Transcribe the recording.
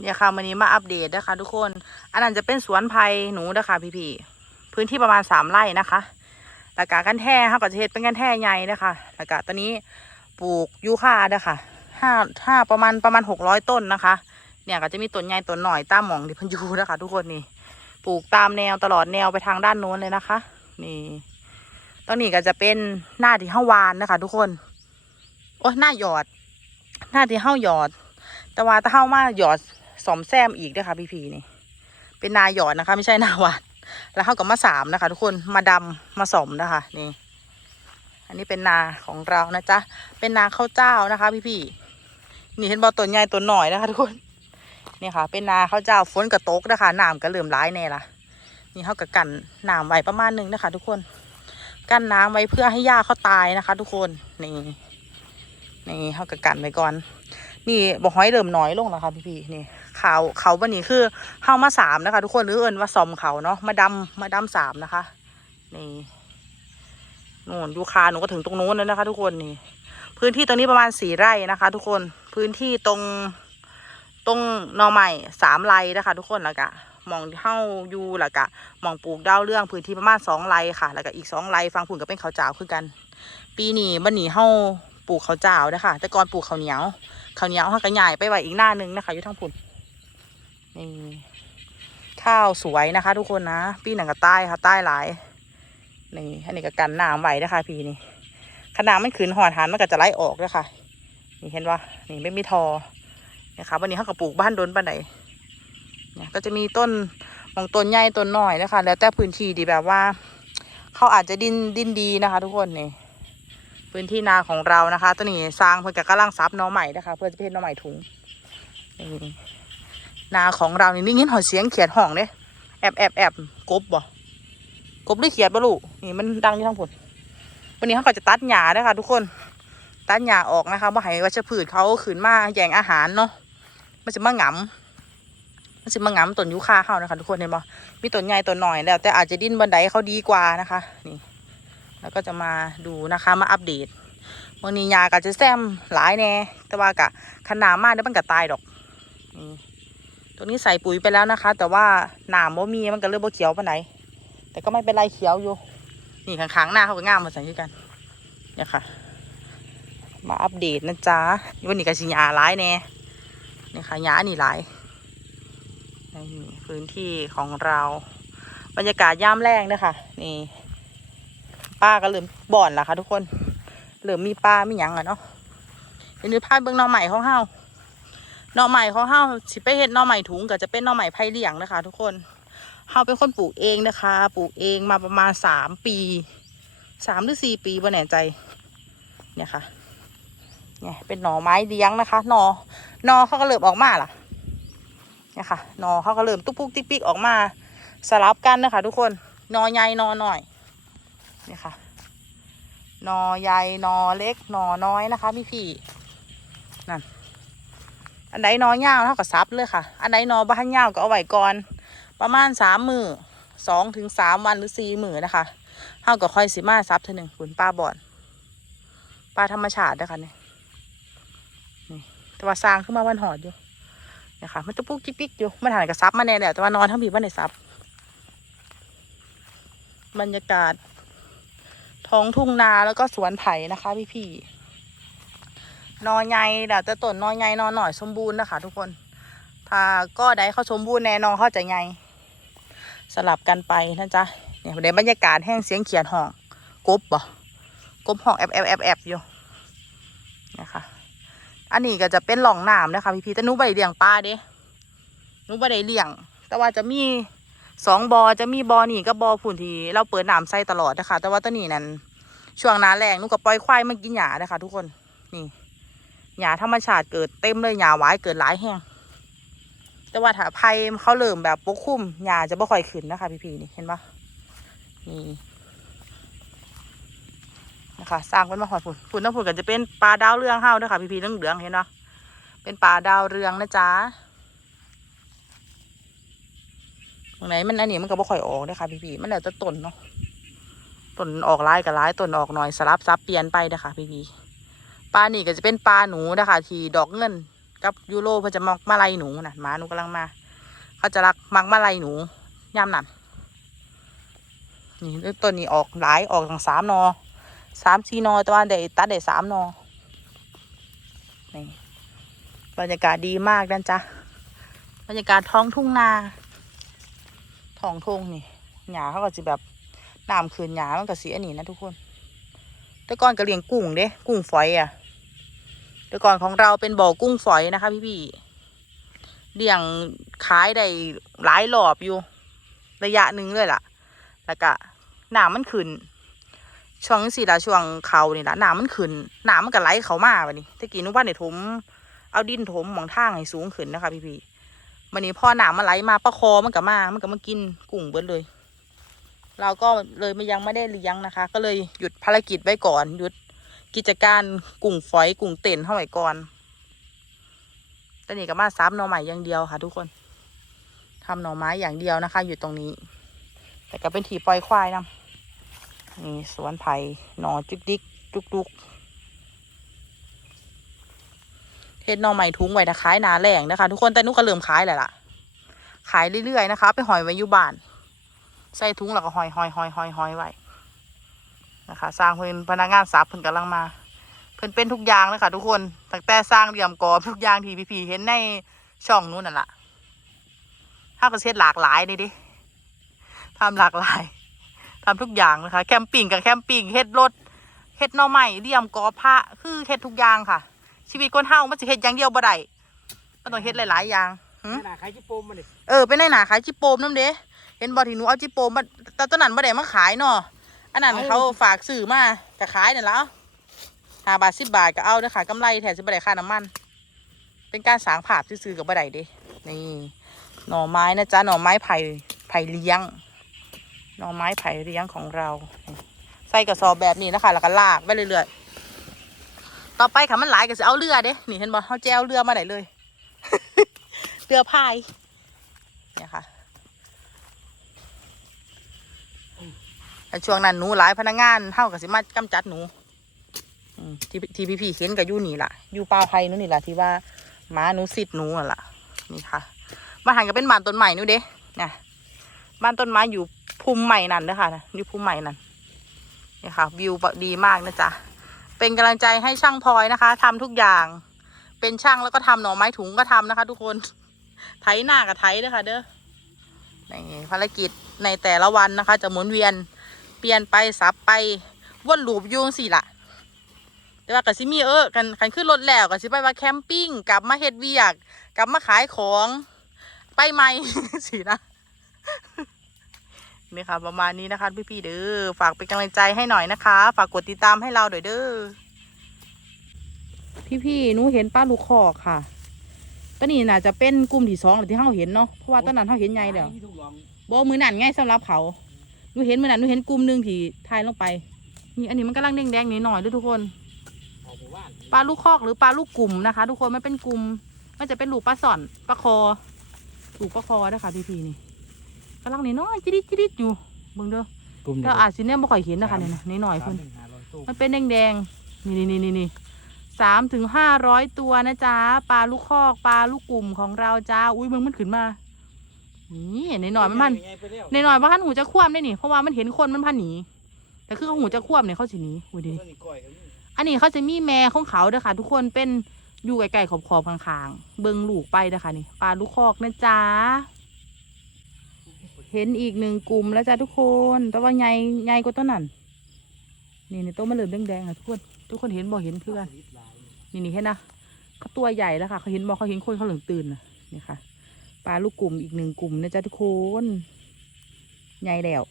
เนี่ยค่ะวันนี้มาอัปเดตนะคะ ทุกคน อันนั้นจะเป็นสวนไผ่หนูนะคะพี่ๆพื้นที่ประมาณสามไร่นะคะแล้วก็กันแท่ค่ะก็จะเฮ็ดเป็นกันแท่ใหญ่นะคะแล้วก็ตอนนี้ปลูกยูคาเดค่ะห้าห้าประมาณประมาณหกร้อยต้นนะคะ เนี่ยก็จะมีต้นใหญ่ต้นหน่อยตามหมองที่พันยูนะคะ ทุกคนนี่ปลูกตามแนวตลอดแนวไปทางด้านโน้นเลยนะคะ นี่ตอนนี้ก็จะเป็นหน้าที่ห้าวานนะคะ ทุกคนโอ้หน้าหยอด หน้าที่ห้าหยอด แต่ว่าถ้าห้ามาหยอด สอมแซมอีกด้วยค่ะพี่พีนี่ เป็นนาหยอดนะคะ ไม่ใช่นาหวานแล้วเข้ากับมาสามนะคะ ทุกคนมาดำมาสมนะคะ นี่ อันนี้เป็นนาของเรานะจ๊ะเป็นนาข้าวเจ้านะคะ พี่พี่นี่เห็นบอต้นใหญ่ต้นหน่อยนะคะ ทุกคนนี่ค่ะ เป็นนาข้าวเจ้าฝนกระตกนะคะน้ำก็เริ่มร้ายแน่ละนี่เข้ากับกันน้ำไว้ประมาณหนึงนะคะ ทุกคนกั้นน้ำไว้เพื่อให้หญ้าเขาตายนะคะ ทุกคนนี่นี่เข้ากับกันไว้ก่อน นี่บอกห้อยเริ่มน้อยลงแล้วค่ะพี่พี่นี่เขาเขาบันนี้คือเข้ามาสามนะคะ ทุกคนหรือเอิญว่าซอมเขาเนาะมาดำมาดำสามนะคะ นี่นู่นยูคาหนูก็ถึงตรงนู้นแล้วนะคะ ทุกคนนี่ พื้นที่ตรงนี้ประมาณสี่ไร่นะคะ ทุกคนพื้นที่ตรงตรงนอใหม่สามไร่นะคะ ทุกคนแล้วก็มองเฮ้าอยู่แล้วก็มองปลูกดาวเรื่องพื้นที่ประมาณสองไร่ค่ะ แล้วก็อีกสองไร่ฟังผุนก็เป็นข้าวเจ้าคือกัน ปีนี้บันนี้เฮ้าปลูกข้าวเจ้านะคะแต่ก่อนปลูกข้าวเหนียว ข้าวเหนียวเฮาก็ใหญ่ไปไว้อีกหน้านึงนะคะอยู่ทั้งผุนนี่ข้าวสวยนะคะ ทุกคนนะปีหนังก็ใต้ค่ะใต้หลายนี่อันนี้ก็กันน้ำไว้นะคะพี่นี่ขนาดมันขืนหอดหันมันก็จะไล่ออกด้วยค่ะนี่เห็นว่านี่ไม่มีทอเนี่ยค่ะวันนี้เขาก็ปลูกบ้านโดนปันไหนเนี่ยก็จะมีต้นมองต้นใหญ่ต้นน้อยนะคะ แล้วแต่พื้นที่ดีแบบว่า เขาอาจจะดินดินดีนะคะ ทุกคนนี่ พื้นที่นาของเรานะคะ ตัวนี้สร้างเพื่อจะกำลังซับน้องใหม่นะคะ เพื่อจะเป็นหน้องใหม่ถุงนี่นาของเรานี่นี่ยินหอเสียงเขียดห้องเด้แอบแอบแอบกบบ่กบหรือเขียดบ่ลูกนี่มันดังอยู่ทั้งผลวันนี้เขาก็จะตัดหญ้าด้วยค่ะทุกคน ตัดหญ้าออกนะคะว่าให้วัชพืชเขาขืนมาแย่งอาหารเนาะมันจะมาหงำมันจะมาหงำต้นยูคาเข้านะคะ ทุกคนเห็นปะมีต้นใหญ่ต้นหน่อยแล้ว แต่อาจจะดิ้นบันไดเขาดีกว่านะคะ นี่ แล้วก็จะมาดูนะคะมาอัปเดตวันนี้ยาก็จะแซมหลายแน่แต่ว่ากะขนาดมากเดี๋ยวมันก็ตายดอกนี่ตัวนี้ใส่ปุ๋ยไปแล้วนะคะ แต่ว่าหนามบ่มีมันก็เลยบ่เขียวปานไหนแต่ก็ไม่เป็นไรเขียวอยู่ นี่ข้างๆหน้าเขาก็งามมาใส่กันเนี่ยค่ะ มาอัปเดตนะจ๊ะวันนี้ก็สิหยาหลายแน่นี่ค่ะยานี่หลายนี่พื้นที่ของเรา บรรยากาศย่ามแรงเนยคะนี่ ป้าก็เริ่มบ่อนแล้วค่ะทุกคนเริ่มมีปลามีหยังอะเนาะเดี๋ยวนี้พาเบิ่งหน่อใหม่ของเฮาหน่อใหม่ของเฮาสิไปเฮ็ดหน่อใหม่ถุงก็จะเป็นหน่อใหม่ไผ่เลี้ยงนะคะ ทุกคนเฮาเป็นคนปลูกเองนะคะ ปลูกเองมาประมาณสามปีสามหรือสี่ปีบ่แน่ใจ เนี่ยค่ะเนี่ยเป็นหน่อไม้เลี้ยงนะคะหน่อหน่อเขาก็เริ่มออกมาล่ะเนี่ยค่ะหน่อเขาก็เริ่มตุ๊กปุ๊กติ๊กปิ๊กออกมาสลับกันนะคะ ทุกคนหน่อใหญ่หน่อหน่อย นี่ค่ะนอใหญ่นอเล็กนอน้อยนะคะพี่พี่นั่นอันใดหน่อยาวเท่ากับซับเลยค่ะ อันใดหน่อบ้านยาวก็เอาไว้ก่อน ประมาณสามมือสองถึงสามวันหรือสี่มือนะคะเท่ากับค่อยสิมาซับเท่านึงคุณป้าบอนป้าธรรมชาตินะคะเนี่ยนี่แต่ว่าสร้างขึ้นมาวันหอดอยู่นี่ค่ะมันจะปุ๊กจิ๊กปิ๊กอยู่มันหันกับซับมาแน่แหละแต่ว่านอนทั้งผีว่าในซับบรรยากาศ ท้องทุ่งนาแล้วก็สวนไผ่นะคะพี่พี่ๆนอใหญ่แต่จะต้นนอใหญ่นอหน่อยสมบูรณ์นะคะ ทุกคนถ้าก็ได้เขาสมบูรณ์แน่นอนเขาจะไง สลับกันไปนะจ๊ะเนี่ยในบรรยากาศแห้งเสียงเขียนห้องกบบ่กบห้องแอบแอบแอบแอบอยู่นะคะอันนี้ก็จะเป็นหล่องน้ำนะคะพี่พี่ๆแต่นูไม่ได้เลี้ยงปลาเด้หนูไม่ได้เลี้ยง แต่ว่าจะมีสองบอจะมีบอนี่กับบอผุ่นทีเราเปิดน้ำใส่ตลอดนะคะ แต่ว่าตอนนี้นั้น ช่วงน้าแรงนูก็ปล่อยควายมากินหญ้านะคะทุกคนนี่หญ้าธรรมชาติเกิดเต็มเลยหญ้าหวายเกิดหลายแห้งแต่ว่าถ้าไผ่เขาเริ่มแบบปกคลุมหญ้าจะไม่ค่อยขึ้นนะคะ พี่ๆนี่เห็นปะนี่นะคะสร้างเป็นมาหอดฝุ่นฝุ่นน้ำฝุ่นก็จะเป็นปลาดาวเรืองเฮาด้วยค่ะ พี่ๆเรื่องเหลืองเห็นปะเป็นปลาดาวเรืองนะจ๊ะตรงไหนมันอันนี้มันก็บ่ค่อยออกนะคะพี่ๆมันแล้วแต่ต้นเนาะ ต้นออกร้ายกับร้ายต้นออกหน่อยสลับซับเปลี่ยนไปนะคะพี่ๆปลานี่ก็จะเป็นปลาหนูนะคะที่ดอกเงิน กับยูโรเพื่อจะมักมาไลหนูน่ะหมาหนูกำลังมา เขาจะรักมักมาไลหนูย่ำหนั่นนี่ต้นนี้ออกหลายออกทั้งสามนอสามสี่นอแต่ว่าได้ตัดได้สามนอนี่บรรยากาศดีมากนั่นจ้ะบรรยากาศท้องทุ่งนาท้องทุ่งนี่หญ้าเขาก็จะแบบ น้ำคืนหญ้ามันก็สีอันนี้นะทุกคน แต่ก่อนก็เลี้ยงกุ้งเด้ กุ้งฝอยอะ แต่ก่อนของเราเป็นบ่อกุ้งฝอยนะคะ พี่พี่เลี้ยงขายได้หลายรอบอยู่ ระยะหนึ่งเลยล่ะ แล้วก็หนามมันขึ้น ช่วงสี่ละช่วงเขานี่ละหนามมันขึ้นหนามมันก็ไหลเขามาวันนี้ตะกี้นุว่าเนี่ยถมเอาดินถมมองทางให้สูงขึ้นนะคะ พี่พี่วันนี้พอหนามมันไหลมาปลาคอมันก็มา มันก็มากินกุ้งเบิดเลย เราก็เลยไม่ยังไม่ได้เลี้ยงนะคะ ก็เลยหยุดภารกิจไว้ก่อน หยุดกิจการกุ้งฝอยกุ้งเต่นเข้าไว้ก่อนตอนนี้ก็มาซับหน่อใหม่อย่างเดียวค่ะ ทุกคนทำหน่อไม้อย่างเดียวนะคะ อยู่ตรงนี้ แต่ก็เป็นถีปล่อยควายนะนี่สวนไผ่หน่อจุกดิกจุกดุกเฮ็ดหน่อใหม่ทุ้งไว้นะขายหนาแรงนะคะ ทุกคนแต่นุกก็เริ่มขายแหละล่ะ ขายเรื่อยๆนะคะ ไปหอยไว้อยู่บ้าน ใส่ถุงแล้วก็หอยหอยหอยหอยหอยไว้นะคะสร้างเพิ่นพนักงานสับเพิ่นกำลังมา เพิ่นเป็นทุกอย่างเลยค่ะทุกคนตั้งแต่สร้างเหลี่ยมกรอบทุกอย่างที่พี่ๆเห็นในช่องนู้นน่ะล่ะถ้าก็เช็ดหลากหลายเลยดิทำหลากหลายทำทุกอย่างนะคะ แคมปิ้งกับแคมปิ้งเฮ็ดรถเฮ็ดหน่อไม้เหลี่ยมกรอบพระคือเฮ็ดทุกอย่างค่ะ ชีวิตคนเฮามันจะเฮ็ดอย่างเดียวบ่ได้มันต้องเฮ็ดหลายๆอย่างหึขนาดขายจิโปมมาดิเออเป็นในหนาขายจิโปมน้ำเด้ เห็นบอที่หนูเอาจิโปมมาแต่ตอนนั้นบ่ได้มาขายเนาะอันนั้นเขาฝากซื้อมาก็ขายนั่นแหล้วห้าบาทสิบบาทก็เอาเด้อค่ะกำไรแถมสิบ่ได้ค่าน้ำมัน เป็นการสางผาบซื้อๆกับบ่ได้เด้นี่หน่อไม้นะจ๊ะหน่อไม้ไผ่ไผ่เลี้ยง หน่อไม้ไผ่เลี้ยงของเราใส่กระสอบแบบนี้นะคะ แล้วก็ลากไปเรื่อยๆ ต่อไปค่ะมันหลายก็จะเอาเรือเด้ นี่เห็นบ่เขาแจวเรือมาได้เลย เรือพาย เนี่ยค่ะ ช่วงนั้นหนูหลายพนักงานเท่ากับสิมากำจัดหนูที่ที่พี่พี่เห็นกับยู่นี่ล่ะยู่ป่าไผ่นู่นนี่ล่ะที่ว่าหมาหนูสิทธหนูน่ะล่ะนี่ค่ะมาหันก็เป็นบ้านต้นใหม่นู่นเด้นี่ยบ้านต้นไม้อยู่ภูมิใหม่นั่นเด้อค่ะอยู่ภูมิใหม่นั่นนี่ค่ะ วิวดีมากนะจ๊ะเป็นกำลังใจให้ช่างพลอยนะคะทำทุกอย่าง เป็นช่างแล้วก็ทำหน่อไม้ถุงก็ทำนะคะ ทุกคนไถหน้ากับไถเด้อค่ะ เด้อนี่ภารกิจในแต่ละวันนะคะ จะหมุนเวียน เปลี่ยนไปสับไปวนลูปอยุงสี่ละแต่ว่ากับซิมีเออกันกันขึ้นรถแล้วกับซิไปว่าแคมปิ้งกลับมาเฮ็ดเวียก กลับมาขายของไปใหม่สินะนี่ค่ะประมาณนี้นะคะพี่ๆเด้อฝากเป็นกำลังใจให้หน่อยนะคะ ฝากกดติดตามให้เราหน่อยเด้อพี่ๆหนูเห็นป้าลูกคอกค่ะตอนนี้น่าจะเป็นกลุ่มที่สองหรือที่เราเห็นเนาะเพราะว่าตอนนั้นเราเห็นใหญ่เดียวที่ทุกลองบอมือนั่นไงสำหรับเขา หนูเห็นมือนั่นหนูเห็นกลุ่มหนึ่งที่ทายลงไป นี่อันนี้มันกำลังแดงๆนิดหน่อยๆด้วยทุกคนออกหมู่บ้านปลาลูกคอกหรือปลาลูกกลุ่มนะคะ ทุกคนมันเป็นกลุ่มมันจะเป็นลูกปลาส่อนปลาคอลูกปลาคอนะคะพี่พีนี่กำลังนิดน้อยจิดิดจิดิดอยู่เบิ่งเด้อกลุ่มก็อาจสิเนี่ยไม่ค่อยเห็นนะคะเนี่ยนะนิดหน่อยๆคุเพิ่ณนมันเป็นแดงๆนี่นี่นี่นี่สามถึงห้าร้อยตัวนะจ๊ะปลาลูกคอกปลาลูกกลุ่มของเราจ้าอุ้ยมึงมันขึ้นมา นี่ในหน่อยๆมันมันในหน่อยๆว่าหันหูจะคว่ำได้นี่เพราะว่ามันเห็นคนมันพันหนีแต่คือเขาหูจะคว่ำเนี่ยเขาสิหนีอุ้ยดิอันนี้เขาจะมีแม่ของเขาเด้อค่ะ ทุกคนเป็นอยู่ไกลๆขอบๆข้างๆเบิงลูกไปเด้อค่ะนี่ปลาลูกคอกนะจ๊ะเห็นอีกหนึ่งกลุ่มแล้วจ้ะทุกคน แต่ว่าใหญ่ใหญ่กว่าต้นนั้นนี่ในต้นมะเริ่มแดงๆค่ะทุกคน ทุกคนเห็นบ่เห็นคือกันนี่นี่เห็นนะเขาตัวใหญ่แล้วค่ะเขาเห็นบ่เขาเห็นคนเขาเหลืองตื่นนะนี่ค่ะ ปลาลูกกลุ่มอีกหนึ่งกลุ่มนะจ๊ะทุกคน ใหญ่แล้ว